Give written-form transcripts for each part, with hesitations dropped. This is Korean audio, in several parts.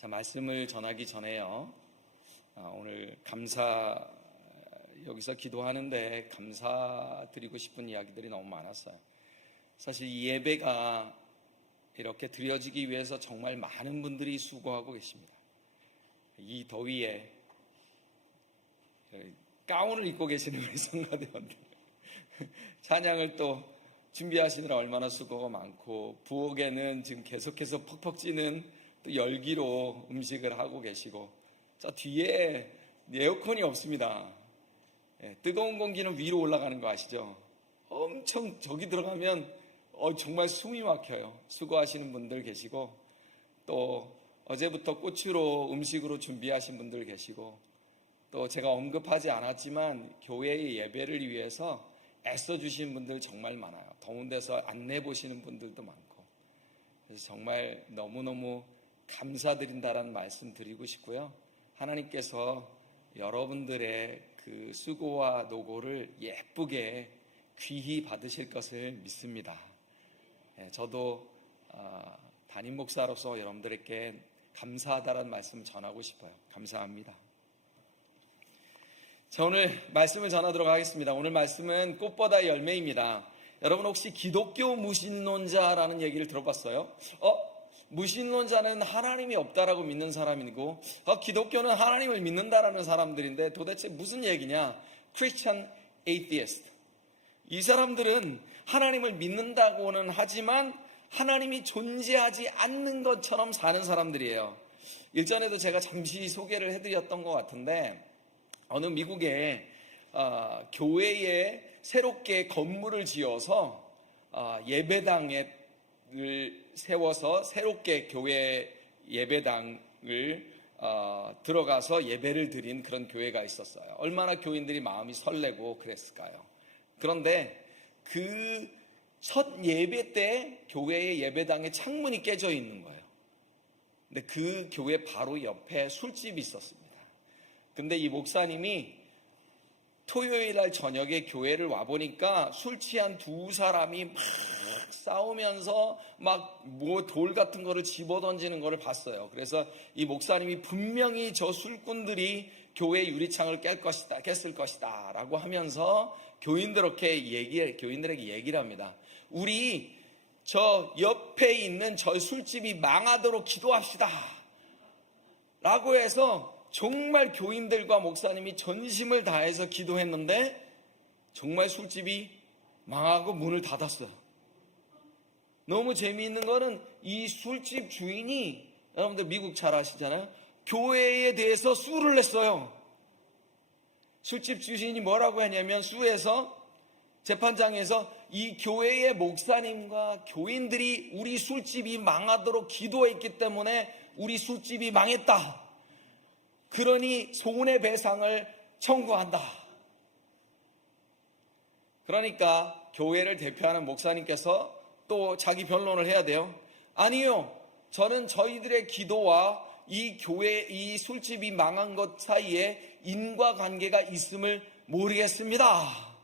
자, 말씀을 전하기 전에요. 오늘 여기서 기도하는데 감사드리고 싶은 이야기들이 너무 많았어요. 사실 이 예배가 이렇게 드려지기 위해서 정말 많은 분들이 수고하고 계십니다. 이 더위에 가운을 입고 계시는 우리 성가대원들 찬양을 또 준비하시느라 얼마나 수고가 많고, 부엌에는 지금 계속해서 퍽퍽 찌는 또 열기로 음식을 하고 계시고, 저 뒤에 에어컨이 없습니다. 뜨거운 공기는 위로 올라가는 거 아시죠? 엄청 저기 들어가면 정말 숨이 막혀요. 수고하시는 분들 계시고, 또 어제부터 꽃으로 음식으로 준비하신 분들 계시고, 또 제가 언급하지 않았지만 교회의 예배를 위해서 애써주신 분들 정말 많아요. 더운 데서 안내 보시는 분들도 많고, 그래서 정말 너무너무 감사드린다라는 말씀 드리고 싶고요. 하나님께서 여러분들의 그 수고와 노고를 예쁘게 귀히 받으실 것을 믿습니다. 저도 담임 목사로서 여러분들에게 감사하다라는 말씀을 전하고 싶어요. 감사합니다. 자, 오늘 말씀을 전하도록 하겠습니다. 오늘 말씀은 꽃보다 열매입니다. 여러분 혹시 기독교 무신론자라는 얘기를 들어봤어요? 무신론자는 하나님이 없다라고 믿는 사람이고, 기독교는 하나님을 믿는다라는 사람들인데 도대체 무슨 얘기냐? Christian Atheist. 이 사람들은 하나님을 믿는다고는 하지만 하나님이 존재하지 않는 것처럼 사는 사람들이에요. 일전에도 제가 잠시 소개를 해드렸던 것 같은데, 어느 미국의 교회에 새롭게 건물을 지어서 예배당을 세워서 새롭게 교회 예배당을 들어가서 예배를 드린 그런 교회가 있었어요. 얼마나 교인들이 마음이 설레고 그랬을까요? 그런데 그 첫 예배 때 교회의 예배당에 창문이 깨져 있는 거예요. 근데 그 교회 바로 옆에 술집이 있었습니다. 근데 이 목사님이 토요일 날 저녁에 교회를 와보니까 술 취한 두 사람이 막 싸우면서 막 뭐 돌 같은 거를 집어던지는 거를 봤어요. 그래서 이 목사님이 분명히 저 술꾼들이 교회 유리창을 깼을 것이다 라고 하면서 교인들에게 얘기를 합니다. 우리 저 옆에 있는 저 술집이 망하도록 기도합시다 라고 해서 정말 교인들과 목사님이 전심을 다해서 기도했는데 정말 술집이 망하고 문을 닫았어요. 너무 재미있는 거는 이 술집 주인이, 여러분들 미국 잘 아시잖아요. 교회에 대해서 수를 냈어요. 술집 주인이 뭐라고 했냐면, 재판장에서 이 교회의 목사님과 교인들이 우리 술집이 망하도록 기도했기 때문에 우리 술집이 망했다. 그러니 손해배상을 청구한다. 그러니까 교회를 대표하는 목사님께서 또 자기 변론을 해야 돼요. 아니요, 저는 저희들의 기도와 이 술집이 망한 것 사이에 인과관계가 있음을 모르겠습니다.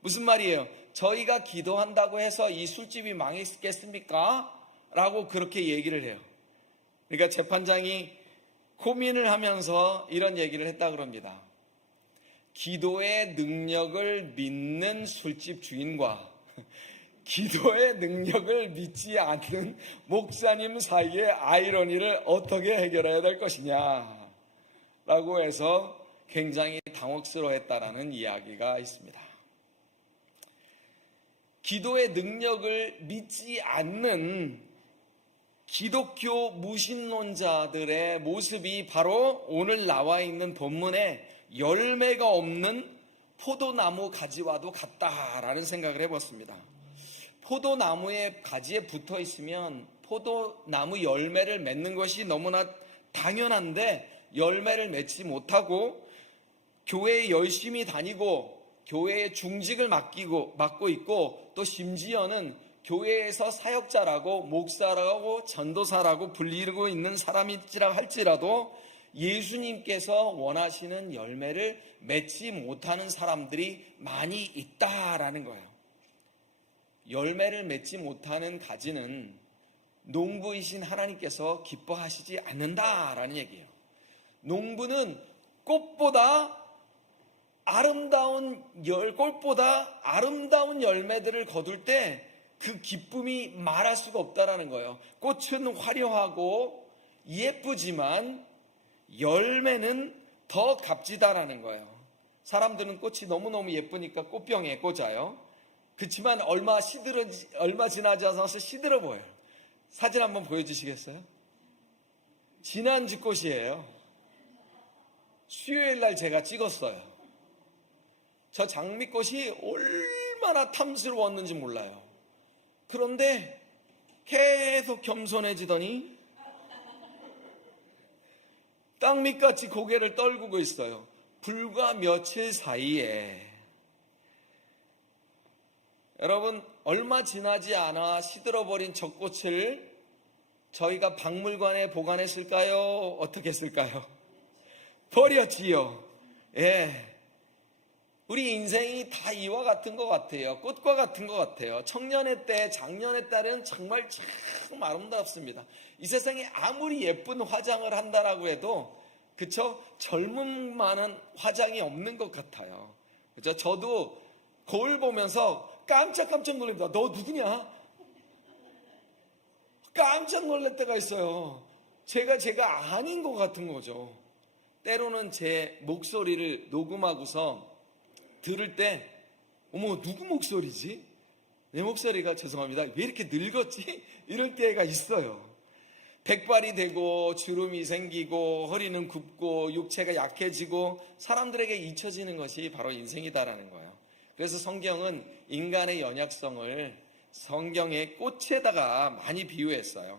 무슨 말이에요? 저희가 기도한다고 해서 이 술집이 망했겠습니까? 라고 그렇게 얘기를 해요. 그러니까 재판장이 고민을 하면서 이런 얘기를 했다 그럽니다. 기도의 능력을 믿는 술집 주인과 기도의 능력을 믿지 않는 목사님 사이의 아이러니를 어떻게 해결해야 될 것이냐 라고 해서 굉장히 당혹스러워했다라는 이야기가 있습니다. 기도의 능력을 믿지 않는 기독교 무신론자들의 모습이 바로 오늘 나와 있는 본문에 열매가 없는 포도나무 가지와도 같다라는 생각을 해봤습니다. 포도나무의 가지에 붙어 있으면 포도나무 열매를 맺는 것이 너무나 당연한데 열매를 맺지 못하고 교회에 열심히 다니고 교회의 중직을 맡고 있고 또 심지어는 교회에서 사역자라고 목사라고 전도사라고 불리고 있는 사람일지라 할지라도 예수님께서 원하시는 열매를 맺지 못하는 사람들이 많이 있다라는 거예요. 열매를 맺지 못하는 가지는 농부이신 하나님께서 기뻐하시지 않는다라는 얘기예요. 농부는 꽃보다 꽃보다 아름다운 열매들을 거둘 때 그 기쁨이 말할 수가 없다라는 거예요. 꽃은 화려하고 예쁘지만 열매는 더 값지다라는 거예요. 사람들은 꽃이 너무너무 예쁘니까 꽃병에 꽂아요. 그렇지만 얼마 지나지 않아서 시들어 보여요. 사진 한번 보여주시겠어요? 지난주 꽃이에요. 수요일 날 제가 찍었어요. 저 장미꽃이 얼마나 탐스러웠는지 몰라요. 그런데 계속 겸손해지더니 땅밑같이 고개를 떨구고 있어요. 불과 며칠 사이에. 여러분, 얼마 지나지 않아 시들어버린 저 꽃을 저희가 박물관에 보관했을까요? 어떻게 했을까요? 버렸지요. 예. 우리 인생이 다 이와 같은 것 같아요. 꽃과 같은 것 같아요. 청년의 때, 장년의 때는 정말 참 아름답습니다. 이 세상에 아무리 예쁜 화장을 한다라고 해도, 그쵸? 젊음만은 화장이 없는 것 같아요. 그쵸? 저도 거울 보면서 깜짝 놀랍니다. 너 누구냐? 깜짝 놀랄 때가 있어요. 제가 아닌 것 같은 거죠. 때로는 제 목소리를 녹음하고서 들을 때, 어머, 누구 목소리지? 내 목소리가, 죄송합니다, 왜 이렇게 늙었지? 이럴 때가 있어요. 백발이 되고 주름이 생기고 허리는 굽고 육체가 약해지고 사람들에게 잊혀지는 것이 바로 인생이다라는 거예요. 그래서 성경은 인간의 연약성을 성경의 꽃에다가 많이 비유했어요.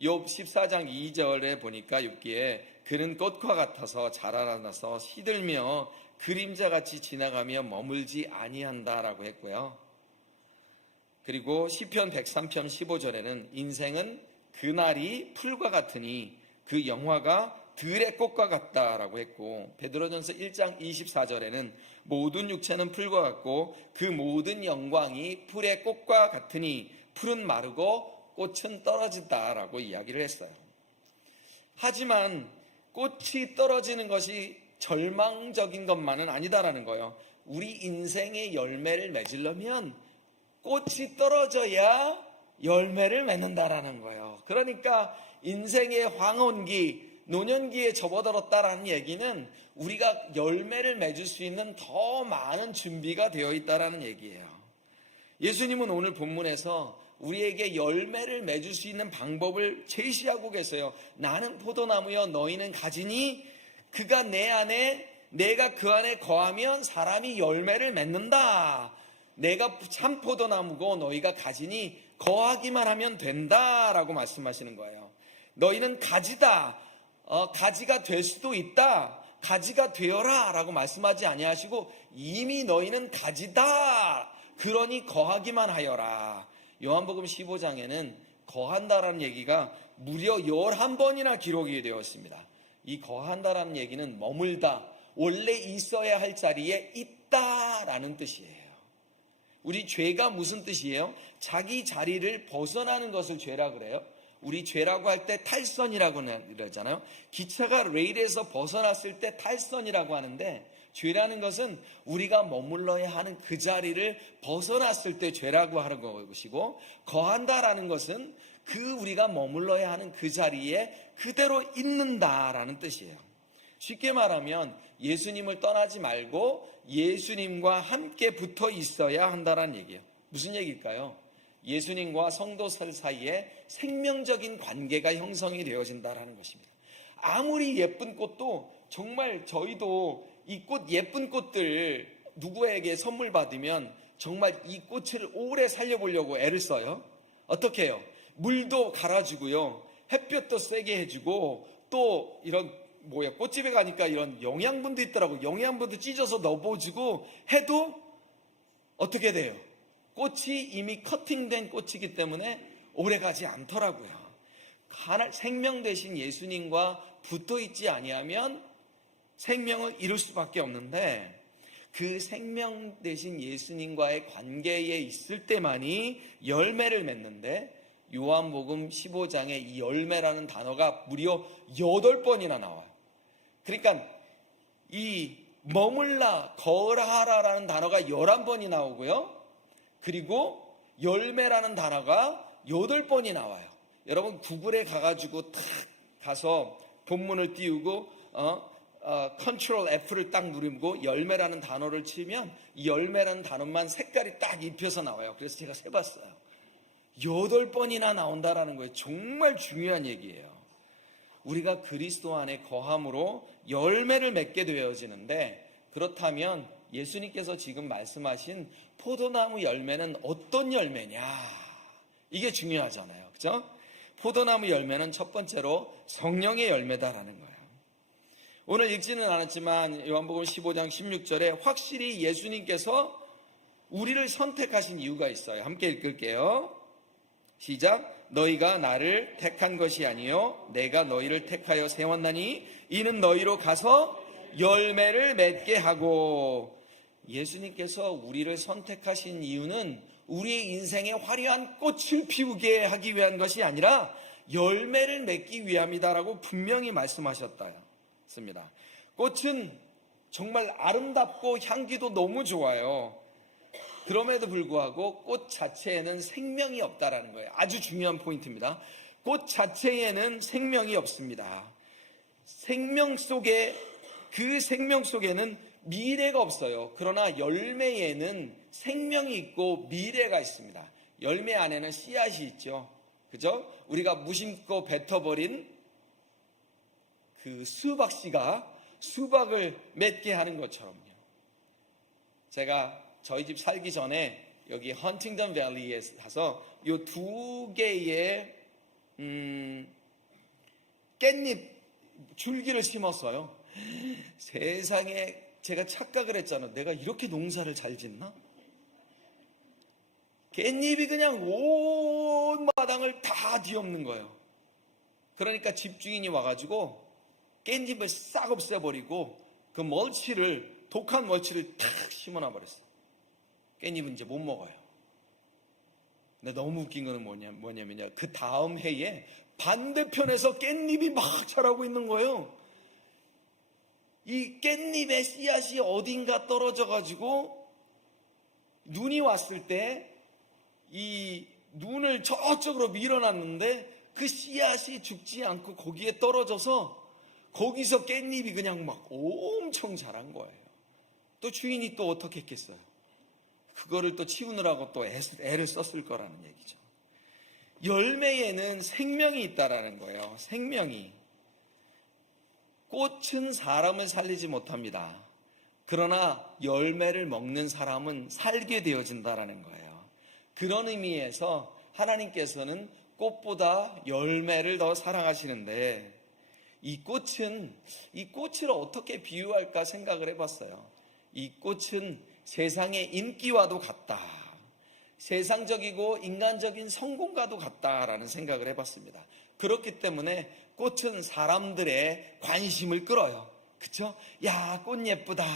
욥 14장 2절에 보니까 욥기에 그는 꽃과 같아서 자라나서 시들며 그림자같이 지나가며 머물지 아니한다라고 했고요. 그리고 시편 103편 15절에는 인생은 그날이 풀과 같으니 그 영화가 들의 꽃과 같다라고 했고, 베드로전서 1장 24절에는 모든 육체는 풀과 같고 그 모든 영광이 풀의 꽃과 같으니 풀은 마르고 꽃은 떨어진다라고 이야기를 했어요. 하지만 꽃이 떨어지는 것이 절망적인 것만은 아니다라는 거예요. 우리 인생의 열매를 맺으려면 꽃이 떨어져야 열매를 맺는다라는 거예요. 그러니까 인생의 황혼기, 노년기에 접어들었다라는 얘기는 우리가 열매를 맺을 수 있는 더 많은 준비가 되어 있다라는 얘기예요. 예수님은 오늘 본문에서 우리에게 열매를 맺을 수 있는 방법을 제시하고 계세요. 나는 포도나무여 너희는 가지니 그가 내 안에 내가 그 안에 거하면 사람이 열매를 맺는다. 내가 참 포도나무고 너희가 가지니 거하기만 하면 된다라고 말씀하시는 거예요. 너희는 가지다. 가지가 될 수도 있다. 가지가 되어라 라고 말씀하지 아니하시고 이미 너희는 가지다. 그러니 거하기만 하여라. 요한복음 15장에는 거한다라는 얘기가 무려 11번이나 기록이 되어 있습니다. 이 거한다라는 얘기는 머물다, 원래 있어야 할 자리에 있다라는 뜻이에요. 우리 죄가 무슨 뜻이에요? 자기 자리를 벗어나는 것을 죄라 그래요. 우리 죄라고 할 때 탈선이라고 그러잖아요. 기차가 레일에서 벗어났을 때 탈선이라고 하는데, 죄라는 것은 우리가 머물러야 하는 그 자리를 벗어났을 때 죄라고 하는 것이고, 거한다라는 것은 그 우리가 머물러야 하는 그 자리에 그대로 있는다라는 뜻이에요. 쉽게 말하면 예수님을 떠나지 말고 예수님과 함께 붙어 있어야 한다는 얘기예요. 무슨 얘기일까요? 예수님과 성도들 사이에 생명적인 관계가 형성이 되어진다는 것입니다. 아무리 예쁜 꽃도, 정말 저희도 이 꽃, 예쁜 꽃들 누구에게 선물 받으면 정말 이 꽃을 오래 살려보려고 애를 써요. 어떻게 해요? 물도 갈아주고요, 햇볕도 세게 해주고, 또 이런 꽃집에 가니까 이런 영양분도 있더라고. 영양분도 찢어서 넣어주고 해도 어떻게 돼요? 꽃이 이미 커팅된 꽃이기 때문에 오래가지 않더라고요. 생명 되신 예수님과 붙어있지 아니하면 생명을 이룰 수밖에 없는데, 그 생명 되신 예수님과의 관계에 있을 때만이 열매를 맺는데, 요한복음 15장에 이 열매라는 단어가 무려 8번이나 나와요. 그러니까 이 머물라, 거하라라는 단어가 11번이 나오고요. 그리고 열매라는 단어가 8번이 나와요. 여러분 구글에 가가지고 탁 가서 본문을 띄우고 컨트롤 F를 딱 누르고 열매라는 단어를 치면 이 열매라는 단어만 색깔이 딱 입혀서 나와요. 그래서 제가 세봤어요. 8번이나 나온다라는 거예요. 정말 중요한 얘기예요. 우리가 그리스도 안에 거함으로 열매를 맺게 되어지는데, 그렇다면 예수님께서 지금 말씀하신 포도나무 열매는 어떤 열매냐, 이게 중요하잖아요. 그죠? 포도나무 열매는 첫 번째로 성령의 열매다라는 거예요. 오늘 읽지는 않았지만 요한복음 15장 16절에 확실히 예수님께서 우리를 선택하신 이유가 있어요. 함께 읽을게요. 시작. 너희가 나를 택한 것이 아니요 내가 너희를 택하여 세웠나니 이는 너희로 가서 열매를 맺게 하고. 예수님께서 우리를 선택하신 이유는 우리의 인생에 화려한 꽃을 피우게 하기 위한 것이 아니라 열매를 맺기 위함이다라고 분명히 말씀하셨습니다. 꽃은 정말 아름답고 향기도 너무 좋아요. 그럼에도 불구하고 꽃 자체에는 생명이 없다라는 거예요. 아주 중요한 포인트입니다. 꽃 자체에는 생명이 없습니다. 그 생명 속에는 미래가 없어요. 그러나 열매에는 생명이 있고 미래가 있습니다. 열매 안에는 씨앗이 있죠. 그죠? 우리가 무심코 뱉어버린 그 수박씨가 수박을 맺게 하는 것처럼요. 제가 저희 집 살기 전에 여기 헌팅턴 밸리에 가서 요 2개의 깻잎 줄기를 심었어요. 세상에, 제가 착각을 했잖아. 내가 이렇게 농사를 잘 짓나? 깻잎이 그냥 온 마당을 다 뒤엎는 거예요. 그러니까 집주인이 와가지고 깻잎을 싹 없애버리고 그 멀치를, 독한 멀치를 탁 심어놔 버렸어요. 깻잎은 이제 못 먹어요. 근데 너무 웃긴 거는 뭐냐면요, 그 다음 해에 반대편에서 깻잎이 막 자라고 있는 거예요. 이 깻잎의 씨앗이 어딘가 떨어져가지고 눈이 왔을 때 이 눈을 저쪽으로 밀어놨는데 그 씨앗이 죽지 않고 거기에 떨어져서 거기서 깻잎이 그냥 막 엄청 자란 거예요. 또 주인이 또 어떻게 했겠어요? 그거를 또 치우느라고 또 애를 썼을 거라는 얘기죠. 열매에는 생명이 있다라는 거예요. 생명이. 꽃은 사람을 살리지 못합니다. 그러나 열매를 먹는 사람은 살게 되어진다라는 거예요. 그런 의미에서 하나님께서는 꽃보다 열매를 더 사랑하시는데, 이 꽃을 어떻게 비유할까 생각을 해봤어요. 이 꽃은 세상의 인기와도 같다. 세상적이고 인간적인 성공과도 같다라는 생각을 해봤습니다. 그렇기 때문에 꽃은 사람들의 관심을 끌어요. 그쵸? 야, 꽃 예쁘다.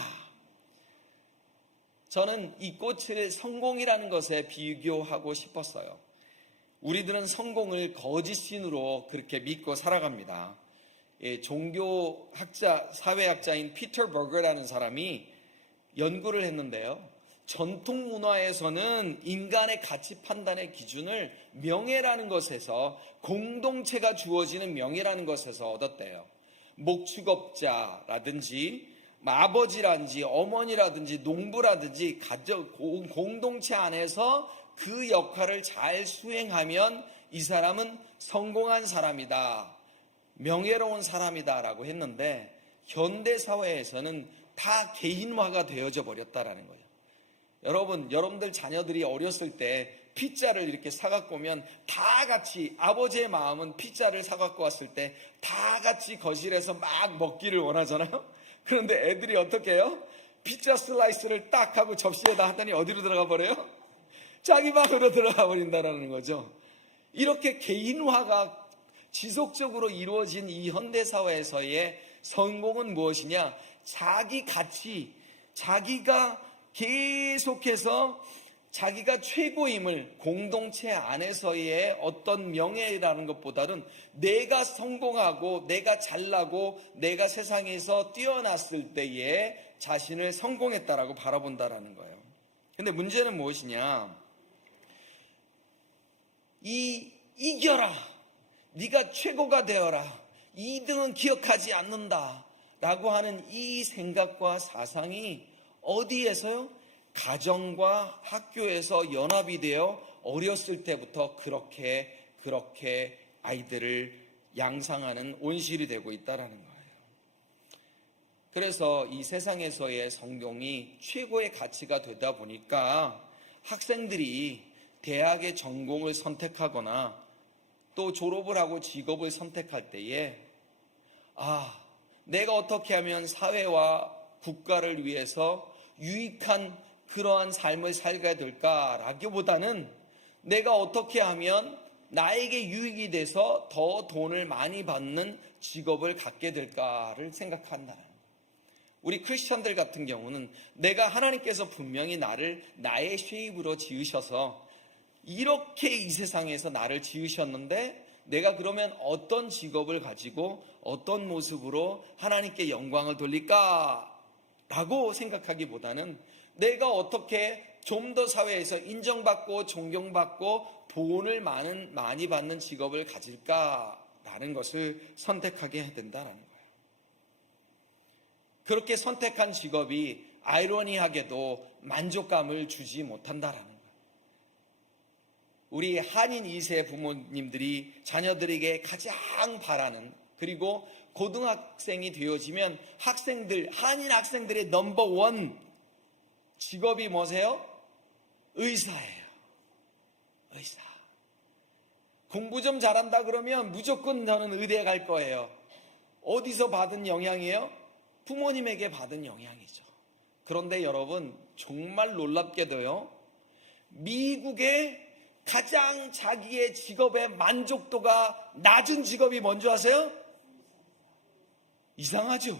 저는 이 꽃을 성공이라는 것에 비교하고 싶었어요. 우리들은 성공을 거짓신으로 그렇게 믿고 살아갑니다. 종교학자, 사회학자인 피터 버거라는 사람이 연구를 했는데요. 전통 문화에서는 인간의 가치 판단의 기준을 명예라는 것에서, 공동체가 주어지는 명예라는 것에서 얻었대요. 목축업자라든지 아버지라든지 어머니라든지 농부라든지 가족 공동체 안에서 그 역할을 잘 수행하면 이 사람은 성공한 사람이다, 명예로운 사람이다라고 했는데, 현대 사회에서는 다 개인화가 되어져 버렸다라는 거예요. 여러분들 자녀들이 어렸을 때 피자를 이렇게 사갖고 오면 다 같이, 아버지의 마음은 피자를 사갖고 왔을 때 다 같이 거실에서 막 먹기를 원하잖아요. 그런데 애들이 어떻게 해요? 피자 슬라이스를 딱 하고 접시에다 하더니 어디로 들어가 버려요? 자기 방으로 들어가 버린다는 거죠. 이렇게 개인화가 지속적으로 이루어진 이 현대사회에서의 성공은 무엇이냐? 자기 가치, 자기가 계속해서 자기가 최고임을 공동체 안에서의 어떤 명예라는 것보다는 내가 성공하고 내가 잘나고 내가 세상에서 뛰어났을 때에 자신을 성공했다라고 바라본다라는 거예요. 근데 문제는 무엇이냐? 이겨라. 네가 최고가 되어라. 2등은 기억하지 않는다. 라고 하는 이 생각과 사상이 어디에서요? 가정과 학교에서 연합이 되어 어렸을 때부터 그렇게 아이들을 양상하는 온실이 되고 있다라는 거예요. 그래서 이 세상에서의 성공이 최고의 가치가 되다 보니까 학생들이 대학의 전공을 선택하거나 또 졸업을 하고 직업을 선택할 때에 내가 어떻게 하면 사회와 국가를 위해서 유익한 그러한 삶을 살게 될까라기보다는 내가 어떻게 하면 나에게 유익이 돼서 더 돈을 많이 받는 직업을 갖게 될까를 생각한다는 거예요. 우리 크리스천들 같은 경우는 내가 하나님께서 분명히 나를 나의 쉐입으로 지으셔서 이렇게 이 세상에서 나를 지으셨는데 내가 그러면 어떤 직업을 가지고 어떤 모습으로 하나님께 영광을 돌릴까라고 생각하기보다는 내가 어떻게 좀 더 사회에서 인정받고 존경받고 돈을 많이 받는 직업을 가질까라는 것을 선택하게 해야 된다는 거예요. 그렇게 선택한 직업이 아이러니하게도 만족감을 주지 못한다라는 거예요. 우리 한인 2세 부모님들이 자녀들에게 가장 바라는, 그리고 고등학생이 되어지면 한인 학생들의 넘버원 직업이 뭐세요? 의사예요. 의사. 공부 좀 잘한다 그러면 무조건 저는 의대에 갈 거예요. 어디서 받은 영향이에요? 부모님에게 받은 영향이죠. 그런데 여러분, 정말 놀랍게도요, 미국의 가장 자기의 직업의 만족도가 낮은 직업이 뭔지 아세요? 이상하죠?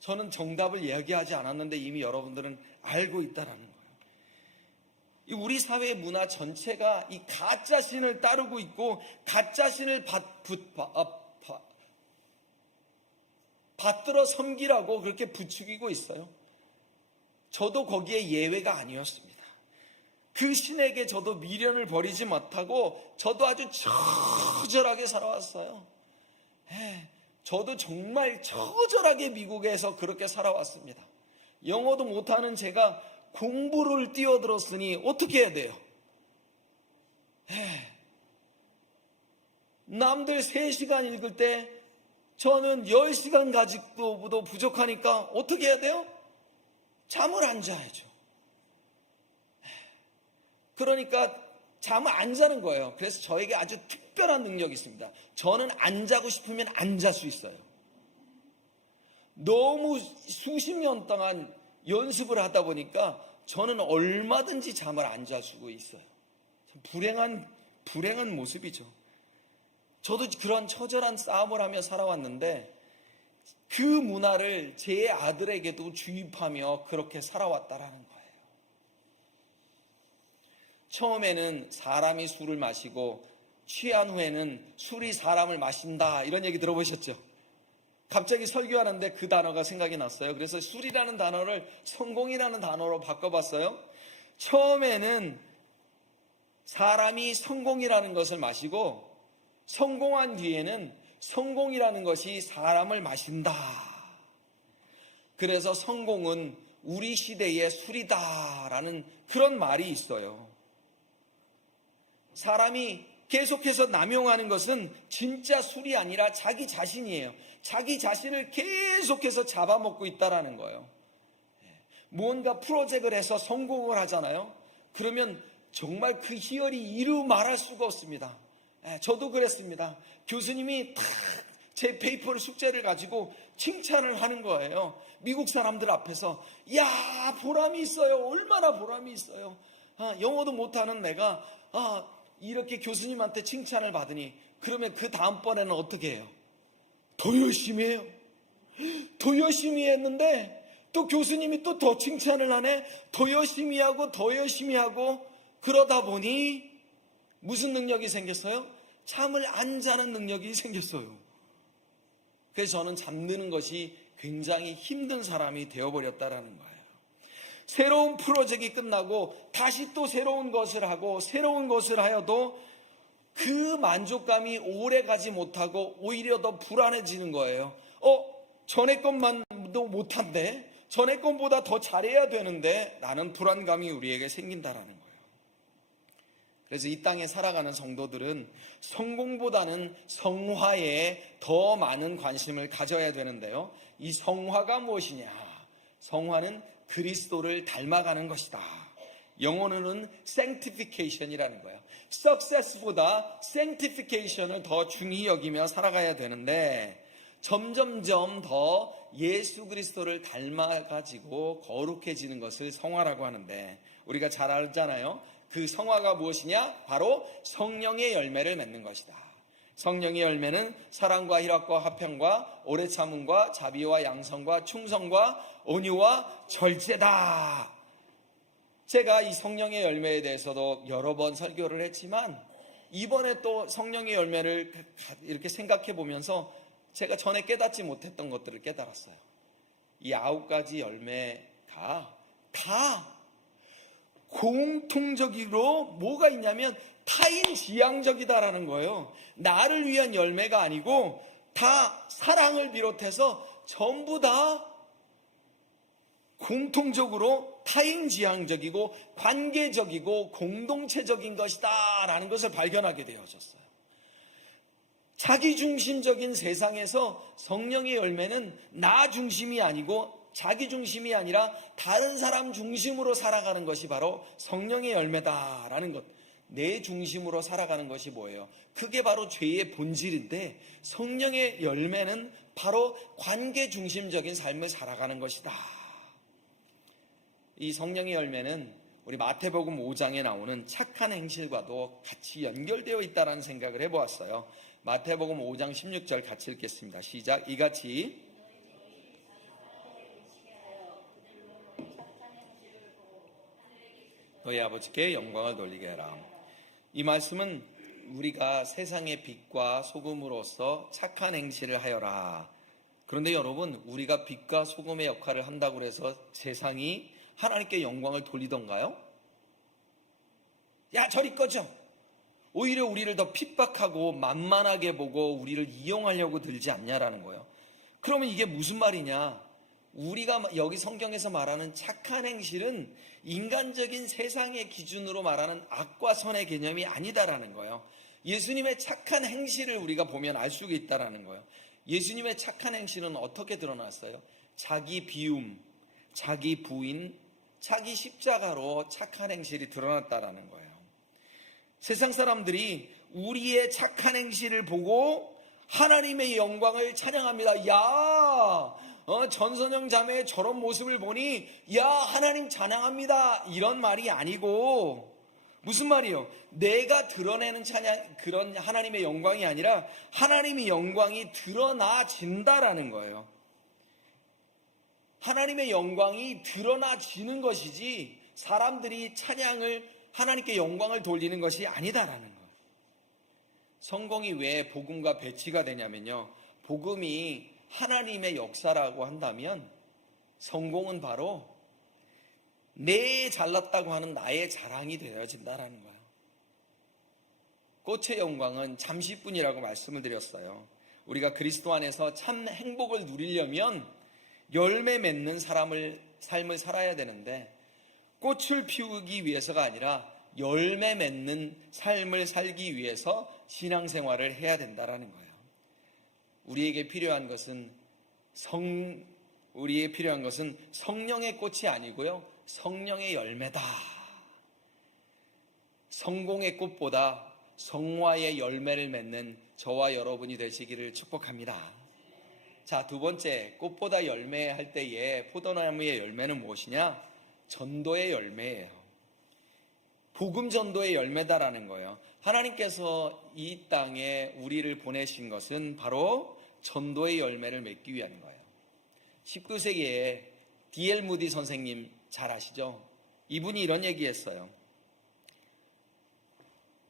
저는 정답을 이야기하지 않았는데 이미 여러분들은 알고 있다는 거예요. 우리 사회 문화 전체가 이 가짜신을 따르고 있고 가짜신을 받들어 섬기라고 그렇게 부추기고 있어요. 저도 거기에 예외가 아니었습니다. 그 신에게 저도 미련을 버리지 못하고 저도 아주 처절하게 살아왔어요. 저도 정말 처절하게 미국에서 그렇게 살아왔습니다. 영어도 못하는 제가 공부를 뛰어들었으니 어떻게 해야 돼요? 남들 3시간 읽을 때 저는 10시간 가지고도 부족하니까 어떻게 해야 돼요? 잠을 안 자야죠. 그러니까 잠을 안 자는 거예요. 그래서 저에게 아주 특별한 능력이 있습니다. 저는 안 자고 싶으면 안 잘 수 있어요. 너무 수십 년 동안 연습을 하다 보니까 저는 얼마든지 잠을 안 잘 수가 있어요. 불행한 모습이죠. 저도 그런 처절한 싸움을 하며 살아왔는데 그 문화를 제 아들에게도 주입하며 그렇게 살아왔다라는 거예요. 처음에는 사람이 술을 마시고 취한 후에는 술이 사람을 마신다, 이런 얘기 들어보셨죠? 갑자기 설교하는데 그 단어가 생각이 났어요. 그래서 술이라는 단어를 성공이라는 단어로 바꿔봤어요. 처음에는 사람이 성공이라는 것을 마시고 성공한 뒤에는 성공이라는 것이 사람을 마신다. 그래서 성공은 우리 시대의 술이다라는 그런 말이 있어요. 사람이 계속해서 남용하는 것은 진짜 술이 아니라 자기 자신이에요. 자기 자신을 계속해서 잡아먹고 있다라는 거예요. 무언가 프로젝트를 해서 성공을 하잖아요. 그러면 정말 그 희열이 이루 말할 수가 없습니다. 저도 그랬습니다. 교수님이 탁 제 페이퍼를 숙제를 가지고 칭찬을 하는 거예요. 미국 사람들 앞에서. 야, 보람이 있어요. 얼마나 보람이 있어요. 영어도 못하는 내가 이렇게 교수님한테 칭찬을 받으니, 그러면 그 다음번에는 어떻게 해요? 더 열심히 해요. 더 열심히 했는데 또 교수님이 또 더 칭찬을 하네. 더 열심히 하고 더 열심히 하고 그러다 보니 무슨 능력이 생겼어요? 잠을 안 자는 능력이 생겼어요. 그래서 저는 잠드는 것이 굉장히 힘든 사람이 되어버렸다라는 거예요. 새로운 프로젝트가 끝나고 다시 또 새로운 것을 하고 새로운 것을 하여도 그 만족감이 오래 가지 못하고 오히려 더 불안해지는 거예요. 전에 것만도 못한데, 전에 것보다 더 잘해야 되는데 라는 불안감이 우리에게 생긴다라는 거예요. 그래서 이 땅에 살아가는 성도들은 성공보다는 성화에 더 많은 관심을 가져야 되는데요. 이 성화가 무엇이냐? 성화는 그리스도를 닮아가는 것이다. 영어로는 sanctification이라는 거예요. success보다 sanctification을 더 중히 여기며 살아가야 되는데 점점점 더 예수 그리스도를 닮아가지고 거룩해지는 것을 성화라고 하는데 우리가 잘 알잖아요. 그 성화가 무엇이냐? 바로 성령의 열매를 맺는 것이다. 성령의 열매는 사랑과 희락과 화평과 오래 참음과 자비와 양성과 충성과 온유와 절제다. 제가 이 성령의 열매에 대해서도 여러 번 설교를 했지만 이번에 또 성령의 열매를 이렇게 생각해 보면서 제가 전에 깨닫지 못했던 것들을 깨달았어요. 이 9가지 열매가 다 공통적으로 뭐가 있냐면 타인지향적이다라는 거예요. 나를 위한 열매가 아니고 다 사랑을 비롯해서 전부 다 공통적으로 타인지향적이고 관계적이고 공동체적인 것이다 라는 것을 발견하게 되어졌어요. 자기중심적인 세상에서 성령의 열매는 나 중심이 아니고 자기 중심이 아니라 다른 사람 중심으로 살아가는 것이 바로 성령의 열매다라는 것. 내 중심으로 살아가는 것이 뭐예요? 그게 바로 죄의 본질인데 성령의 열매는 바로 관계 중심적인 삶을 살아가는 것이다. 이 성령의 열매는 우리 마태복음 5장에 나오는 착한 행실과도 같이 연결되어 있다는 생각을 해보았어요. 마태복음 5장 16절 같이 읽겠습니다. 시작. 이같이 너희 아버지께 영광을 돌리게 해라. 이 말씀은 우리가 세상의 빛과 소금으로서 착한 행실을 하여라. 그런데 여러분, 우리가 빛과 소금의 역할을 한다고 해서 세상이 하나님께 영광을 돌리던가요? 야, 저리 꺼져. 오히려 우리를 더 핍박하고 만만하게 보고 우리를 이용하려고 들지 않냐라는 거예요. 그러면 이게 무슨 말이냐? 우리가 여기 성경에서 말하는 착한 행실은 인간적인 세상의 기준으로 말하는 악과 선의 개념이 아니다라는 거예요. 예수님의 착한 행실을 우리가 보면 알 수가 있다라는 거예요. 예수님의 착한 행실은 어떻게 드러났어요? 자기 비움, 자기 부인, 자기 십자가로 착한 행실이 드러났다라는 거예요. 세상 사람들이 우리의 착한 행실을 보고 하나님의 영광을 찬양합니다. 야, 전선영 자매의 저런 모습을 보니 야, 하나님 찬양합니다. 이런 말이 아니고 무슨 말이요? 내가 드러내는 찬양, 그런 하나님의 영광이 아니라 하나님의 영광이 드러나진다라는 거예요. 하나님의 영광이 드러나지는 것이지 사람들이 찬양을 하나님께 영광을 돌리는 것이 아니다라는 거예요. 성공이 왜 복음과 배치가 되냐면요. 복음이 하나님의 역사라고 한다면 성공은 바로 내 잘났다고 하는 나의 자랑이 되어진다라는 거예요. 꽃의 영광은 잠시뿐이라고 말씀을 드렸어요. 우리가 그리스도 안에서 참 행복을 누리려면 열매 맺는 삶을 살아야 되는데 꽃을 피우기 위해서가 아니라 열매 맺는 삶을 살기 위해서 신앙생활을 해야 된다라는 거예요. 우리에게 필요한 것은 성령의 꽃이 아니고요. 성령의 열매다. 성공의 꽃보다 성화의 열매를 맺는 저와 여러분이 되시기를 축복합니다. 자, 두 번째, 꽃보다 열매 할 때에 포도나무의 열매는 무엇이냐? 전도의 열매예요. 복음 전도의 열매다라는 거예요. 하나님께서 이 땅에 우리를 보내신 것은 바로 전도의 열매를 맺기 위한 거예요. 19세기에 D.L. 무디 선생님 잘 아시죠? 이분이 이런 얘기했어요.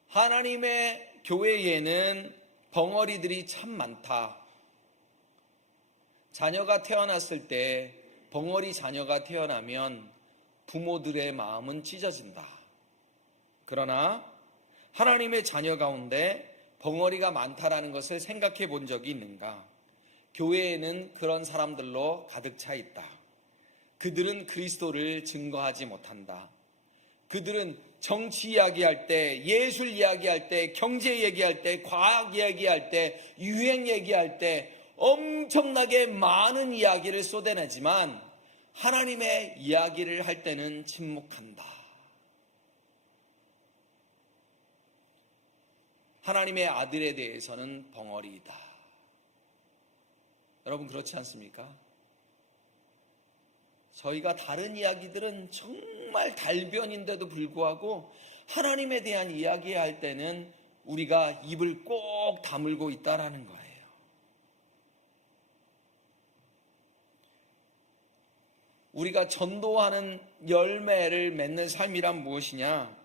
하나님의 교회에는 벙어리들이 참 많다. 자녀가 태어났을 때 벙어리 자녀가 태어나면 부모들의 마음은 찢어진다. 그러나 하나님의 자녀 가운데 벙어리가 많다라는 것을 생각해 본 적이 있는가? 교회에는 그런 사람들로 가득 차 있다. 그들은 그리스도를 증거하지 못한다. 그들은 정치 이야기할 때, 예술 이야기할 때, 경제 얘기할 때, 과학 이야기할 때, 유행 얘기할 때 엄청나게 많은 이야기를 쏟아내지만 하나님의 이야기를 할 때는 침묵한다. 하나님의 아들에 대해서는 벙어리이다. 여러분 그렇지 않습니까? 저희가 다른 이야기들은 정말 달변인데도 불구하고 하나님에 대한 이야기할 때는 우리가 입을 꼭 다물고 있다라는 거예요. 우리가 전도하는 열매를 맺는 삶이란 무엇이냐?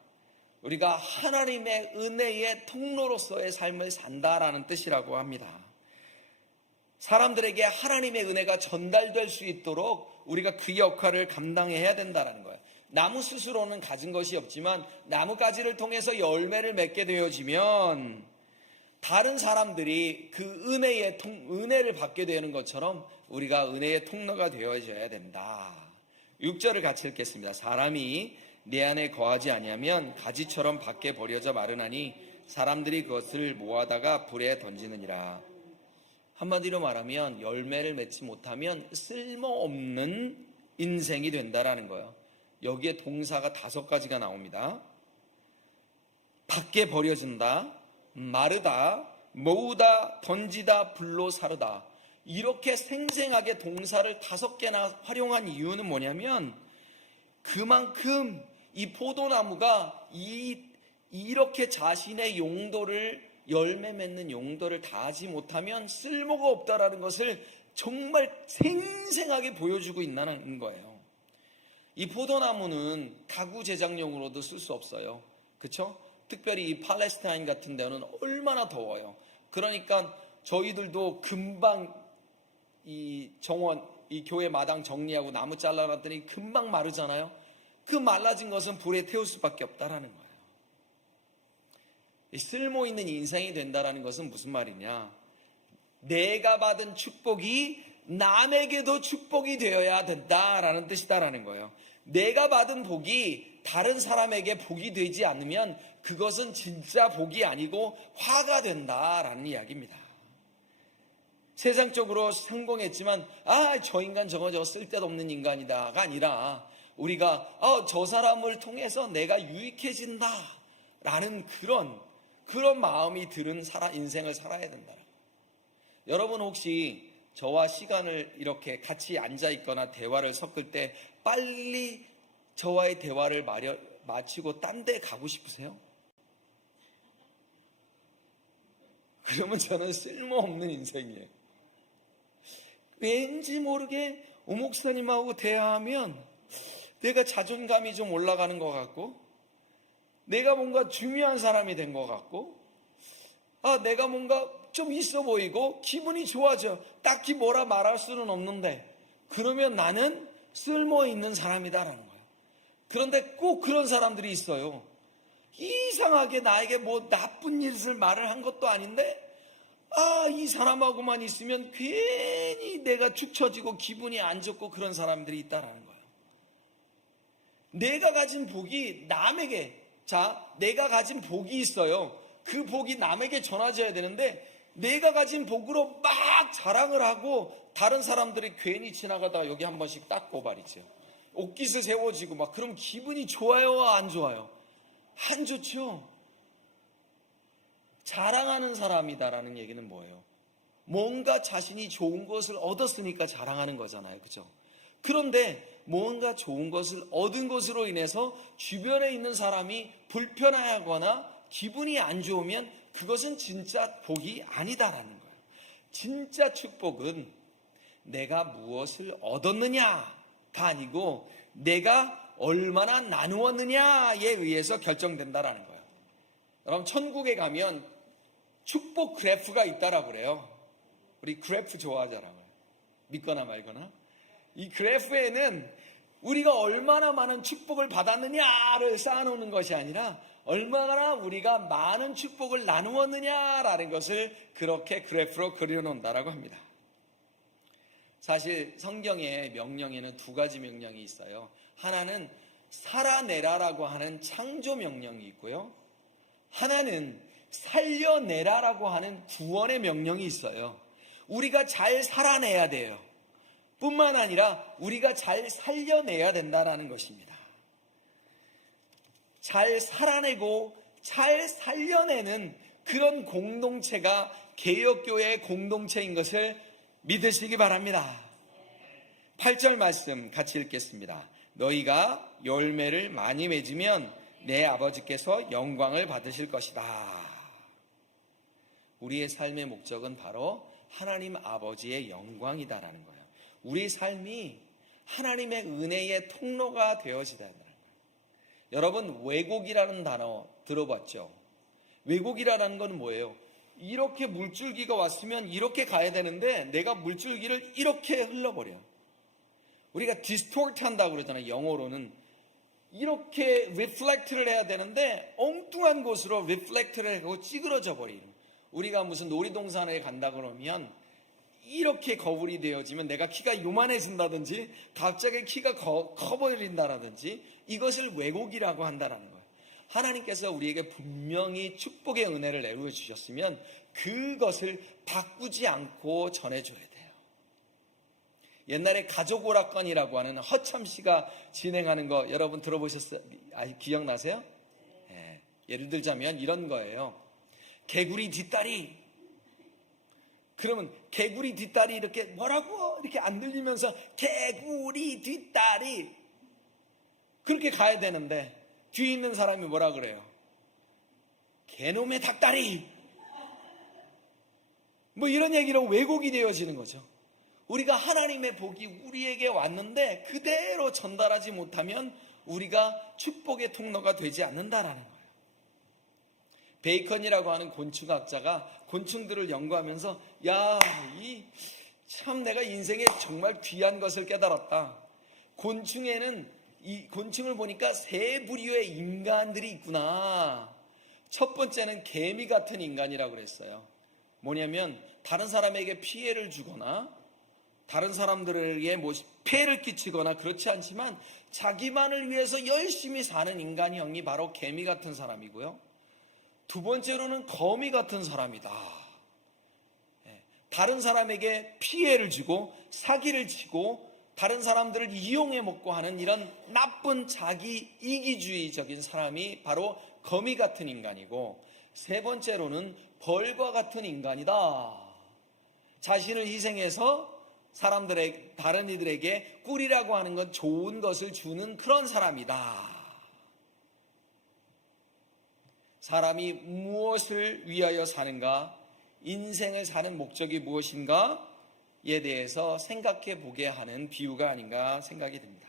우리가 하나님의 은혜의 통로로서의 삶을 산다라는 뜻이라고 합니다. 사람들에게 하나님의 은혜가 전달될 수 있도록 우리가 그 역할을 감당해야 된다는 거예요. 나무 스스로는 가진 것이 없지만 나뭇가지를 통해서 열매를 맺게 되어지면 다른 사람들이 그 은혜를 받게 되는 것처럼 우리가 은혜의 통로가 되어져야 된다. 6절을 같이 읽겠습니다. 사람이 내 안에 거하지 아니하면 가지처럼 밖에 버려져 마르나니 사람들이 그것을 모아다가 불에 던지느니라. 한마디로 말하면 열매를 맺지 못하면 쓸모없는 인생이 된다라는 거예요. 여기에 동사가 5가지가 나옵니다. 밖에 버려진다, 마르다, 모으다, 던지다, 불로 사르다. 이렇게 생생하게 동사를 5개나 활용한 이유는 뭐냐면 그만큼 이 포도나무가 이렇게 자신의 용도를 열매 맺는 용도를 다하지 못하면 쓸모가 없다라는 것을 정말 생생하게 보여주고 있다는 거예요. 이 포도나무는 가구 제작용으로도 쓸 수 없어요. 그렇죠? 특별히 이 팔레스타인 같은 데는 얼마나 더워요. 그러니까 저희들도 금방 이 교회 마당 정리하고 나무 잘라놨더니 금방 마르잖아요. 그 말라진 것은 불에 태울 수밖에 없다라는 거예요. 쓸모있는 인생이 된다라는 것은 무슨 말이냐? 내가 받은 축복이 남에게도 축복이 되어야 된다라는 뜻이다라는 거예요. 내가 받은 복이 다른 사람에게 복이 되지 않으면 그것은 진짜 복이 아니고 화가 된다라는 이야기입니다. 세상적으로 성공했지만 저 인간 저거 쓸데도 없는 인간이다가 아니라 우리가 저 사람을 통해서 내가 유익해진다라는 그런 마음이 드는 인생을 살아야 된다. 여러분 혹시 저와 시간을 이렇게 같이 앉아 있거나 대화를 섞을 때 빨리 저와의 대화를 마치고 딴 데 가고 싶으세요? 그러면 저는 쓸모없는 인생이에요. 왠지 모르게 오 목사님하고 대화하면 내가 자존감이 좀 올라가는 것 같고 내가 뭔가 중요한 사람이 된 것 같고 내가 뭔가 좀 있어 보이고 기분이 좋아져. 딱히 뭐라 말할 수는 없는데 그러면 나는 쓸모있는 사람이다라는 거예요. 그런데 꼭 그런 사람들이 있어요. 이상하게 나에게 뭐 나쁜 일을 말을 한 것도 아닌데 이 사람하고만 있으면 괜히 내가 축 처지고 기분이 안 좋고 그런 사람들이 있다라는 거예요. 내가 가진 복이 내가 가진 복이 있어요. 그 복이 남에게 전해져야 되는데 내가 가진 복으로 막 자랑을 하고 다른 사람들이 괜히 지나가다가 여기 한 번씩 닦고 말이죠. 옷깃을 세워지고 막 그럼 기분이 좋아요? 안 좋아요? 안 좋죠. 자랑하는 사람이다라는 얘기는 뭐예요? 뭔가 자신이 좋은 것을 얻었으니까 자랑하는 거잖아요. 그죠? 그런데 뭔가 좋은 것을 얻은 것으로 인해서 주변에 있는 사람이 불편해하거나 기분이 안 좋으면 그것은 진짜 복이 아니다라는 거예요. 진짜 축복은 내가 무엇을 얻었느냐가 아니고 내가 얼마나 나누었느냐에 의해서 결정된다라는 거예요. 여러분 천국에 가면 축복 그래프가 있다라고 그래요. 우리 그래프 좋아하잖아요. 믿거나 말거나. 이 그래프에는 우리가 얼마나 많은 축복을 받았느냐를 쌓아놓는 것이 아니라 얼마나 우리가 많은 축복을 나누었느냐라는 것을 그렇게 그래프로 그려놓는다라고 합니다. 사실 성경의 명령에는 두 가지 명령이 있어요. 하나는 살아내라라고 하는 창조 명령이 있고요. 하나는 살려내라라고 하는 구원의 명령이 있어요. 우리가 잘 살아내야 돼요. 뿐만 아니라 우리가 잘 살려내야 된다는 것입니다. 잘 살아내고 잘 살려내는 그런 공동체가 개혁교회의 공동체인 것을 믿으시기 바랍니다. 8절 말씀 같이 읽겠습니다. 너희가 열매를 많이 맺으면 내 아버지께서 영광을 받으실 것이다. 우리의 삶의 목적은 바로 하나님 아버지의 영광이다라는 거예요. 우리 삶이 하나님의 은혜의 통로가 되어지다. 여러분 왜곡이라는 단어 들어봤죠? 왜곡이라는 건 뭐예요? 이렇게 물줄기가 왔으면 이렇게 가야 되는데 내가 물줄기를 이렇게 흘러버려. 우리가 distort 한다고 그러잖아요. 영어로는 이렇게 reflect를 해야 되는데 엉뚱한 곳으로 reflect를 하고 찌그러져 버리는. 우리가 무슨 놀이동산에 간다 그러면 이렇게 거울이 되어지면 내가 키가 요만해진다든지 갑자기 키가 커버린다라든지 이것을 왜곡이라고 한다는 거예요. 하나님께서 우리에게 분명히 축복의 은혜를 내려 주셨으면 그것을 바꾸지 않고 전해줘야 돼요. 옛날에 가족 오락관이라고 하는 허참 씨가 진행하는 거 여러분 들어보셨어요? 기억나세요? 네. 예를 들자면 이런 거예요. 개구리 뒷다리. 그러면 개구리 뒷다리 이렇게 뭐라고 이렇게 안 들리면서 개구리 뒷다리 그렇게 가야 되는데 뒤에 있는 사람이 뭐라 그래요? 개놈의 닭다리 뭐 이런 얘기로 왜곡이 되어지는 거죠. 우리가 하나님의 복이 우리에게 왔는데 그대로 전달하지 못하면 우리가 축복의 통로가 되지 않는다라는 거예요. 베이컨이라고 하는 곤충학자가 곤충들을 연구하면서 참 내가 인생에 정말 귀한 것을 깨달았다. 이 곤충을 보니까 세 부류의 인간들이 있구나. 첫 번째는 개미 같은 인간이라고 그랬어요. 뭐냐면 다른 사람에게 피해를 주거나 다른 사람들에게 폐해를 끼치거나 그렇지 않지만 자기만을 위해서 열심히 사는 인간형이 바로 개미 같은 사람이고요. 두 번째로는 거미 같은 사람이다. 다른 사람에게 피해를 주고 사기를 치고 다른 사람들을 이용해 먹고 하는 이런 나쁜 자기 이기주의적인 사람이 바로 거미 같은 인간이고, 세 번째로는 벌과 같은 인간이다. 자신을 희생해서 다른 이들에게 꿀이라고 하는 건 좋은 것을 주는 그런 사람이다. 사람이 무엇을 위하여 사는가, 인생을 사는 목적이 무엇인가에 대해서 생각해 보게 하는 비유가 아닌가 생각이 듭니다.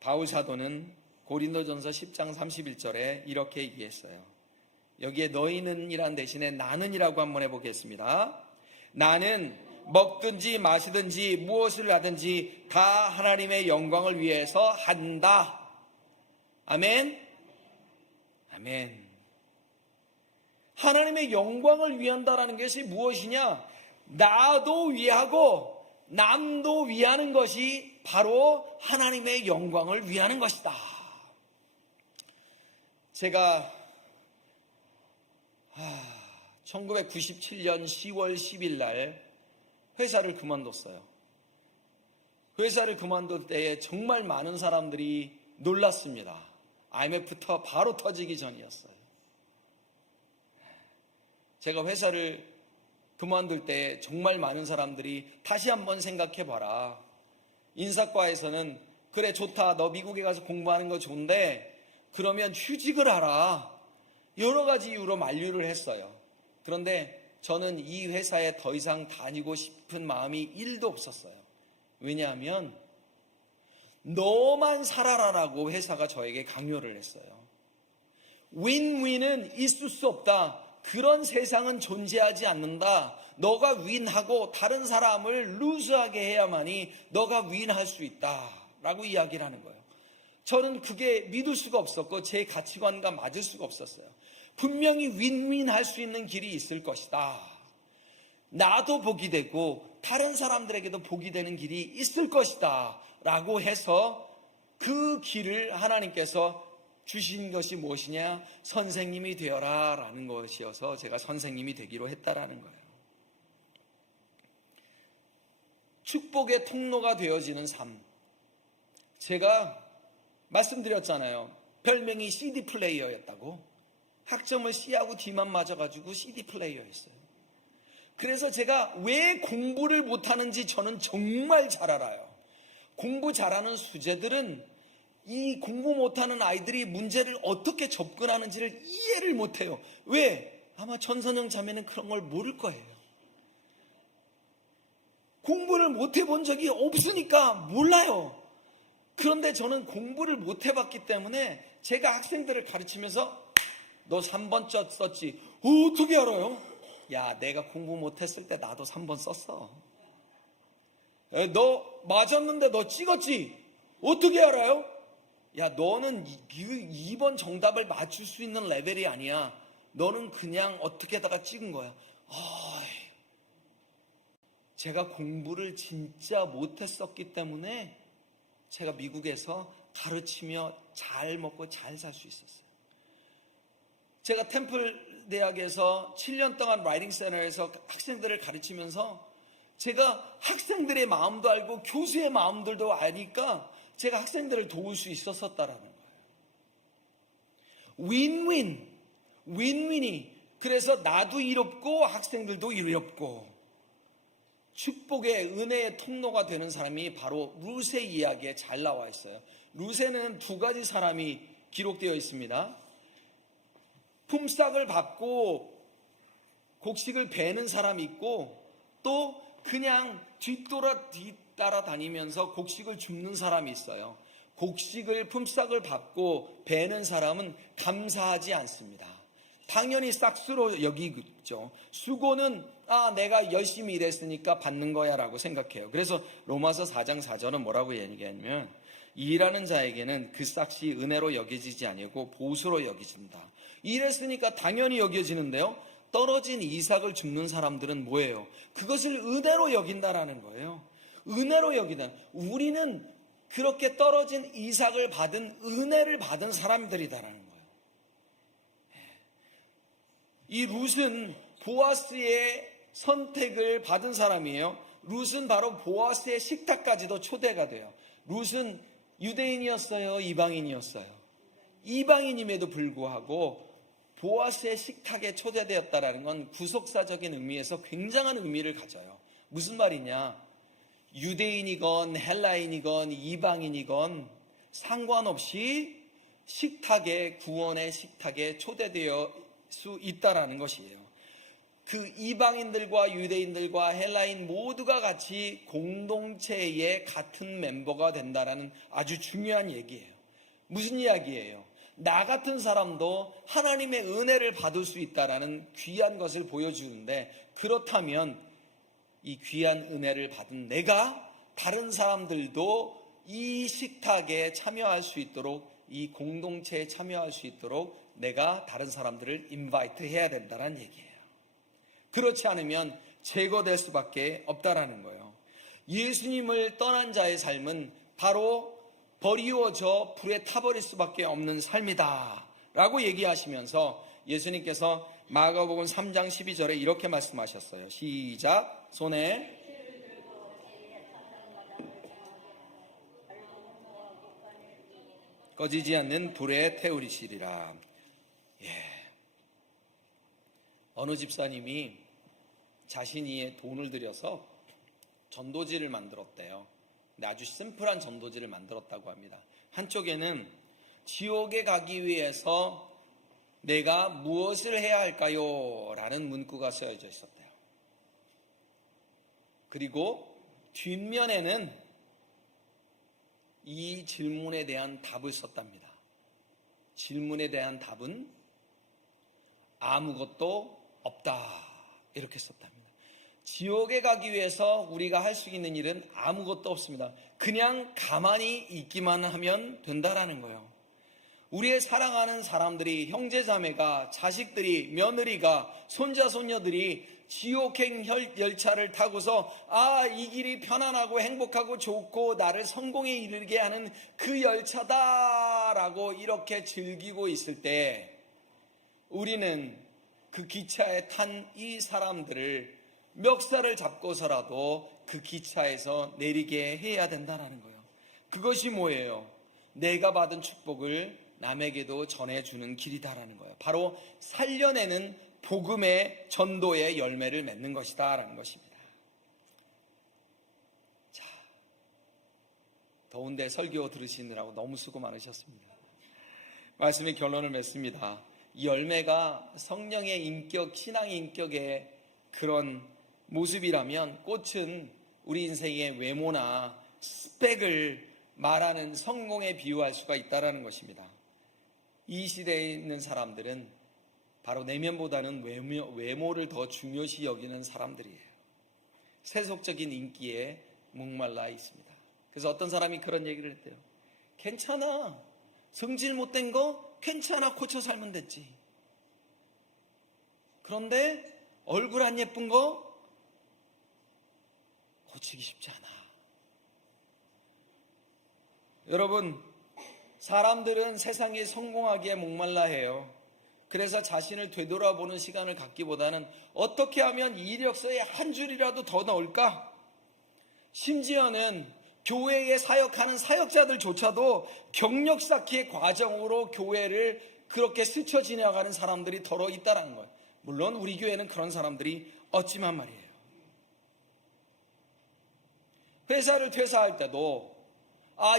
바울 사도는 고린도전서 10장 31절에 이렇게 얘기했어요. 여기에 너희는 이란 대신에 나는이라고 한번 해보겠습니다. 나는 먹든지 마시든지 무엇을 하든지 다 하나님의 영광을 위해서 한다. 아멘. 아멘. 하나님의 영광을 위한다라는 것이 무엇이냐? 나도 위하고 남도 위하는 것이 바로 하나님의 영광을 위하는 것이다. 제가 1997년 10월 10일 날 회사를 그만뒀어요. 회사를 그만둘 때에 정말 많은 사람들이 놀랐습니다. IMF부터 바로 터지기 전이었어요. 제가 회사를 그만둘 때 정말 많은 사람들이 다시 한번 생각해봐라. 인사과에서는 그래 좋다, 너 미국에 가서 공부하는 거 좋은데 그러면 휴직을 하라. 여러 가지 이유로 만류를 했어요. 그런데 저는 이 회사에 더 이상 다니고 싶은 마음이 1도 없었어요. 왜냐하면 너만 살아라라고 회사가 저에게 강요를 했어요. 윈윈은 있을 수 없다. 그런 세상은 존재하지 않는다. 너가 윈하고 다른 사람을 루즈하게 해야만이 너가 윈할 수 있다 라고 이야기를 하는 거예요. 저는 그게 믿을 수가 없었고 제 가치관과 맞을 수가 없었어요. 분명히 윈윈할 수 있는 길이 있을 것이다. 나도 복이 되고 다른 사람들에게도 복이 되는 길이 있을 것이다 라고 해서 그 길을 하나님께서 주신 것이 무엇이냐? 선생님이 되어라 라는 것이어서 제가 선생님이 되기로 했다라는 거예요. 축복의 통로가 되어지는 삶. 제가 말씀드렸잖아요. 별명이 CD 플레이어였다고. 학점을 C하고 D만 맞아가지고 CD 플레이어였어요. 그래서 제가 왜 공부를 못하는지 저는 정말 잘 알아요. 공부 잘하는 수재들은 이 공부 못하는 아이들이 문제를 어떻게 접근하는지를 이해를 못해요. 왜? 아마 전선영 자매는 그런 걸 모를 거예요. 공부를 못 해본 적이 없으니까 몰라요. 그런데 저는 공부를 못 해봤기 때문에 제가 학생들을 가르치면서 너 3번 썼지. 어떻게 알아요? 야, 내가 공부 못했을 때 나도 3번 썼어. 너 맞았는데 너 찍었지? 어떻게 알아요? 야, 너는 2번 정답을 맞출 수 있는 레벨이 아니야. 너는 그냥 어떻게다가 찍은 거야. 제가 공부를 진짜 못했었기 때문에 제가 미국에서 가르치며 잘 먹고 잘 살 수 있었어요. 제가 템플 대학에서 7년 동안 라이팅 센터에서 학생들을 가르치면서 제가 학생들의 마음도 알고 교수의 마음들도 아니까 제가 학생들을 도울 수 있었다라는 거예요. 윈윈이. 그래서 나도 이롭고 학생들도 이롭고 축복의 은혜의 통로가 되는 사람이 바로 루세 이야기에 잘 나와 있어요. 루세는 두 가지 사람이 기록되어 있습니다. 품삯을 받고 곡식을 베는 사람이 있고 또 그냥 뒤따라 다니면서 곡식을 줍는 사람이 있어요. 품삯을 받고 베는 사람은 감사하지 않습니다. 당연히 싹수로 여기죠. 수고는 내가 열심히 일했으니까 받는 거야 라고 생각해요. 그래서 로마서 4장 4절은 뭐라고 얘기하냐면 일하는 자에게는 그 싹이 은혜로 여겨지지 아니고 보수로 여겨진다. 일했으니까 당연히 여겨지는데요. 떨어진 이삭을 줍는 사람들은 뭐예요? 그것을 은혜로 여긴다라는 거예요. 은혜로 여기다. 우리는 그렇게 떨어진 이삭을 받은 은혜를 받은 사람들이다라는 거예요. 이 룻은 보아스의 선택을 받은 사람이에요. 룻은 바로 보아스의 식탁까지도 초대가 돼요. 룻은 유대인이었어요? 이방인이었어요? 이방인임에도 불구하고 보아스의 식탁에 초대되었다라는 건 구속사적인 의미에서 굉장한 의미를 가져요. 무슨 말이냐? 유대인이건 헬라인이건 이방인이건 상관없이 구원의 식탁에 초대되어 수 있다라는 것이에요. 그 이방인들과 유대인들과 헬라인 모두가 같이 공동체의 같은 멤버가 된다라는 아주 중요한 얘기예요. 무슨 이야기예요? 나 같은 사람도 하나님의 은혜를 받을 수 있다라는 귀한 것을 보여주는데, 그렇다면 이 귀한 은혜를 받은 내가 다른 사람들도 이 식탁에 참여할 수 있도록, 이 공동체에 참여할 수 있도록 내가 다른 사람들을 인바이트 해야 된다는 얘기예요. 그렇지 않으면 제거될 수밖에 없다라는 거예요. 예수님을 떠난 자의 삶은 바로 버리워져 불에 타버릴 수밖에 없는 삶이다 라고 얘기하시면서 예수님께서 마가복음 3장 12절에 이렇게 말씀하셨어요. 시작. 손에 꺼지지 않는 불에 태우리시리라. 어느 집사님이 자신이 돈을 들여서 전도지를 만들었대요. 근데 아주 심플한 전도지를 만들었다고 합니다. 한쪽에는 지옥에 가기 위해서 내가 무엇을 해야 할까요? 라는 문구가 쓰여져 있었대요. 그리고 뒷면에는 이 질문에 대한 답을 썼답니다. 질문에 대한 답은 아무것도 없다, 이렇게 썼답니다. 지옥에 가기 위해서 우리가 할 수 있는 일은 아무것도 없습니다. 그냥 가만히 있기만 하면 된다라는 거예요. 우리의 사랑하는 사람들이, 형제자매가, 자식들이, 며느리가, 손자 손녀들이 지옥행 열차를 타고서 이 길이 편안하고 행복하고 좋고 나를 성공에 이르게 하는 그 열차다라고 이렇게 즐기고 있을 때, 우리는 그 기차에 탄 이 사람들을 멱살을 잡고서라도 그 기차에서 내리게 해야 된다는 거예요. 그것이 뭐예요? 내가 받은 축복을 남에게도 전해주는 길이다라는 거예요. 바로 살려내는 복음의 전도의 열매를 맺는 것이다 라는 것입니다. 자, 더운데 설교 들으시느라고 너무 수고 많으셨습니다. 말씀의 결론을 맺습니다. 이 열매가 성령의 인격, 신앙의 인격의 그런 모습이라면, 꽃은 우리 인생의 외모나 스펙을 말하는 성공에 비유할 수가 있다는 것입니다. 이 시대에 있는 사람들은 바로 내면보다는 외모를 더 중요시 여기는 사람들이에요. 세속적인 인기에 목말라 있습니다. 그래서 어떤 사람이 그런 얘기를 했대요. 괜찮아, 성질 못된 거 괜찮아, 고쳐 살면 됐지. 그런데 얼굴 안 예쁜 거 고치기 쉽지 않아. 여러분, 사람들은 세상에 성공하기에 목말라 해요. 그래서 자신을 되돌아보는 시간을 갖기보다는 어떻게 하면 이력서에 한 줄이라도 더 넣을까? 심지어는 교회에 사역하는 사역자들조차도 경력 쌓기의 과정으로 교회를 그렇게 스쳐 지나가는 사람들이 더러 있다는 거예요. 물론 우리 교회는 그런 사람들이 없지만 말이에요. 회사를 퇴사할 때도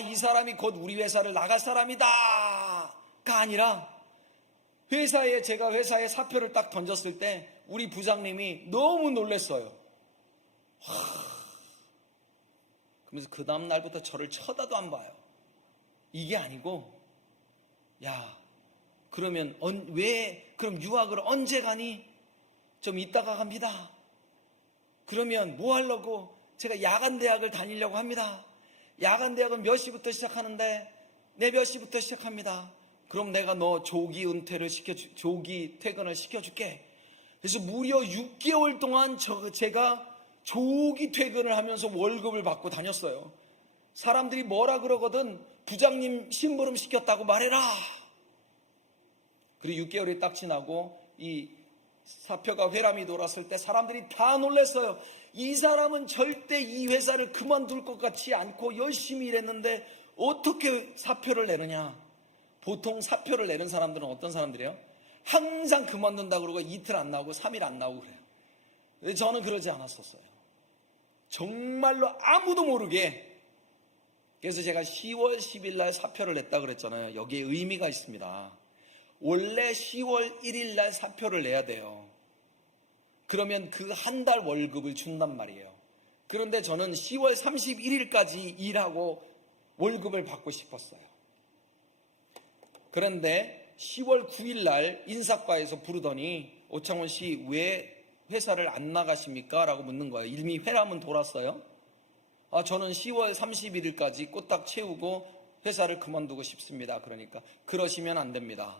이 사람이 곧 우리 회사를 나갈 사람이다가 아니라, 제가 회사에 사표를 딱 던졌을 때 우리 부장님이 너무 놀랐어요. 그러면서 그 다음 날부터 저를 쳐다도 안 봐요. 이게 아니고, 야, 그러면 그럼 유학을 언제 가니? 좀 이따가 갑니다. 그러면 뭐 하려고? 제가 야간대학을 다니려고 합니다. 야간대학은 몇 시부터 시작하는데? 네, 몇 시부터 시작합니다. 그럼 내가 너 조기 퇴근을 시켜줄게. 그래서 무려 6개월 동안 제가 조기 퇴근을 하면서 월급을 받고 다녔어요. 사람들이 뭐라 그러거든, 부장님 심부름 시켰다고 말해라. 그리고 6개월이 딱 지나고 이 사표가 회람이 돌았을 때 사람들이 다 놀랐어요. 이 사람은 절대 이 회사를 그만둘 것 같지 않고 열심히 일했는데 어떻게 사표를 내느냐. 보통 사표를 내는 사람들은 어떤 사람들이에요? 항상 그만둔다 그러고 이틀 안 나오고 3일 안 나오고 그래요. 저는 그러지 않았었어요. 정말로 아무도 모르게. 그래서 제가 10월 10일 날 사표를 냈다 그랬잖아요. 여기에 의미가 있습니다. 원래 10월 1일 날 사표를 내야 돼요. 그러면 그 한 달 월급을 준단 말이에요. 그런데 저는 10월 31일까지 일하고 월급을 받고 싶었어요. 그런데 10월 9일 날 인사과에서 부르더니, 오창원 씨 왜 회사를 안 나가십니까? 라고 묻는 거예요. 이미 회람은 돌았어요. 저는 10월 31일까지 꼬딱 채우고 회사를 그만두고 싶습니다. 그러니까 그러시면 안 됩니다.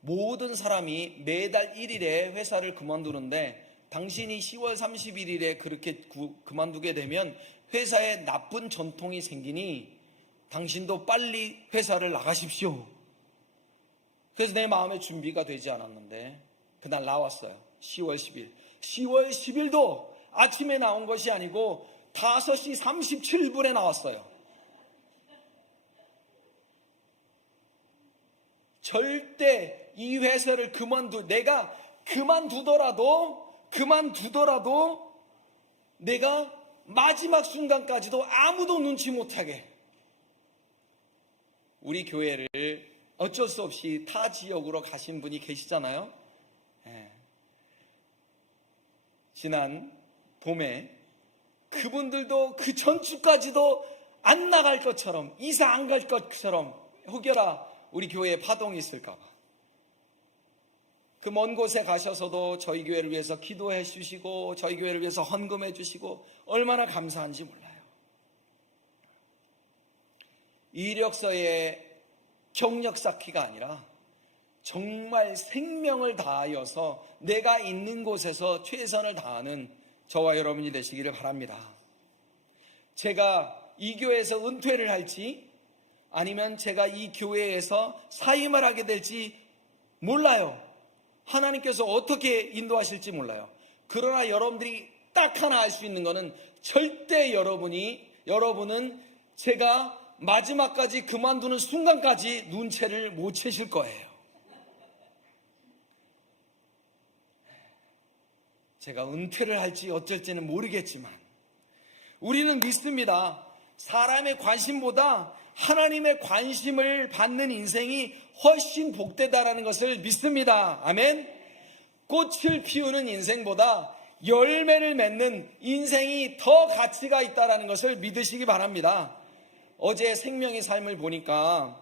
모든 사람이 매달 1일에 회사를 그만두는데 당신이 10월 31일에 그렇게 그만두게 되면 회사에 나쁜 전통이 생기니 당신도 빨리 회사를 나가십시오. 그래서 내 마음의 준비가 되지 않았는데 그날 나왔어요. 10월 10일. 10월 10일도 아침에 나온 것이 아니고 5시 37분에 나왔어요. 절대 이 회사를 내가 그만두더라도 내가 마지막 순간까지도 아무도 눈치 못하게, 우리 교회를 어쩔 수 없이 타 지역으로 가신 분이 계시잖아요. 지난 봄에 그분들도 그 전주까지도 안 나갈 것처럼, 이사 안 갈 것처럼 혹여나 우리 교회에 파동이 있을까 봐. 그 먼 곳에 가셔서도 저희 교회를 위해서 기도해 주시고 저희 교회를 위해서 헌금해 주시고 얼마나 감사한지 몰라요. 이력서에 경력 쌓기가 아니라 정말 생명을 다하여서 내가 있는 곳에서 최선을 다하는 저와 여러분이 되시기를 바랍니다. 제가 이 교회에서 은퇴를 할지 아니면 제가 이 교회에서 사임을 하게 될지 몰라요. 하나님께서 어떻게 인도하실지 몰라요. 그러나 여러분들이 딱 하나 알 수 있는 것은 절대 여러분은 제가 마지막까지 그만두는 순간까지 눈치를 못 채실 거예요. 제가 은퇴를 할지 어쩔지는 모르겠지만 우리는 믿습니다. 사람의 관심보다 하나님의 관심을 받는 인생이 훨씬 복되다라는 것을 믿습니다. 아멘. 꽃을 피우는 인생보다 열매를 맺는 인생이 더 가치가 있다라는 것을 믿으시기 바랍니다. 어제 생명의 삶을 보니까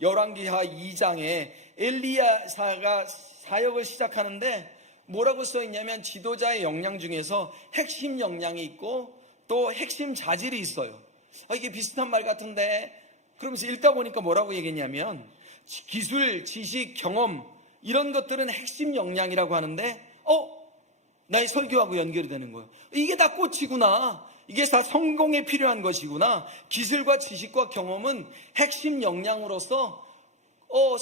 열왕기하 2장에 엘리야사가 사역을 시작하는데 뭐라고 써있냐면 지도자의 역량 중에서 핵심 역량이 있고 또 핵심 자질이 있어요. 이게 비슷한 말 같은데 그러면서 읽다 보니까 뭐라고 얘기했냐면 기술, 지식, 경험 이런 것들은 핵심 역량이라고 하는데 나의 설교하고 연결이 되는 거예요. 이게 다 꽃이구나. 이게 다 성공에 필요한 것이구나. 기술과 지식과 경험은 핵심 역량으로서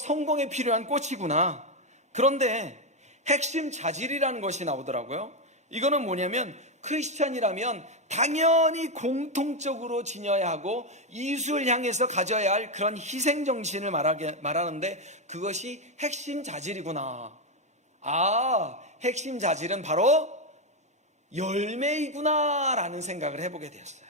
성공에 필요한 꽃이구나. 그런데 핵심 자질이라는 것이 나오더라고요. 이거는 뭐냐면 크리스찬이라면 당연히 공통적으로 지녀야 하고 이웃을 향해서 가져야 할 그런 희생정신을 말하는데 그것이 핵심 자질이구나. 핵심 자질은 바로 열매이구나 라는 생각을 해보게 되었어요.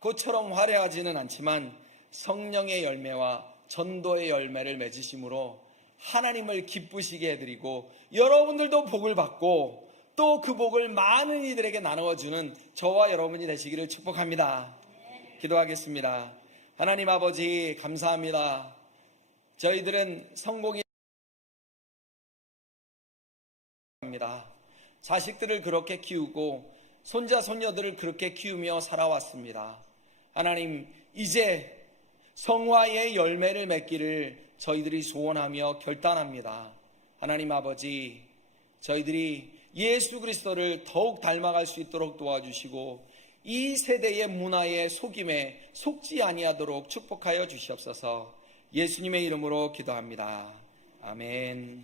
그처럼 화려하지는 않지만 성령의 열매와 전도의 열매를 맺으심으로 하나님을 기쁘시게 해드리고 여러분들도 복을 받고 또 그 복을 많은 이들에게 나누어주는 저와 여러분이 되시기를 축복합니다. 기도하겠습니다. 하나님 아버지 감사합니다. 저희들은 성공이 합니다. 자식들을 그렇게 키우고 손자 손녀들을 그렇게 키우며 살아왔습니다. 하나님 이제 성화의 열매를 맺기를 저희들이 소원하며 결단합니다. 하나님 아버지 저희들이 예수 그리스도를 더욱 닮아갈 수 있도록 도와주시고 이 세대의 문화의 속임에 속지 아니하도록 축복하여 주시옵소서. 예수님의 이름으로 기도합니다. 아멘.